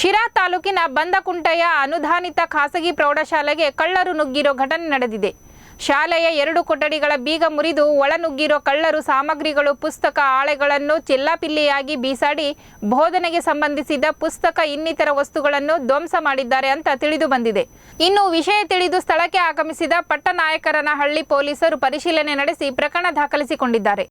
ಶಿರಾ ತಾಲೂಕಿನ ಬಂದಕುಂಟೆಯ ಅನುದಾನಿತ ಖಾಸಗಿ ಪ್ರೌಢಶಾಲೆಗೆ ಕಳ್ಳರು ನುಗ್ಗಿರೋ ಘಟನೆ ನಡೆದಿದೆ. ಶಾಲೆಯ 2 ಕೊಠಡಿಗಳ ಬೀಗ ಮುರಿದು ಒಳನುಗ್ಗಿರೋ ಕಳ್ಳರು ಸಾಮಗ್ರಿಗಳು, ಪುಸ್ತಕ, ಹಾಳೆಗಳನ್ನು ಚಿಲ್ಲಾಪಿಲ್ಲಿಯಾಗಿ ಬೀಸಾಡಿ ಬೋಧನೆಗೆ ಸಂಬಂಧಿಸಿದ ಪುಸ್ತಕ ಇನ್ನಿತರ ವಸ್ತುಗಳನ್ನು ಧ್ವಂಸ ಮಾಡಿದ್ದಾರೆ ಅಂತ ತಿಳಿದು ಬಂದಿದೆ. ಇನ್ನು ವಿಷಯ ತಿಳಿದು ಸ್ಥಳಕ್ಕೆ ಆಗಮಿಸಿದ ಪಟ್ಟನಾಯಕರನಹಳ್ಳಿ ಪೊಲೀಸರು ಪರಿಶೀಲನೆ ನಡೆಸಿ ಪ್ರಕರಣ ದಾಖಲಿಸಿಕೊಂಡಿದ್ದಾರೆ.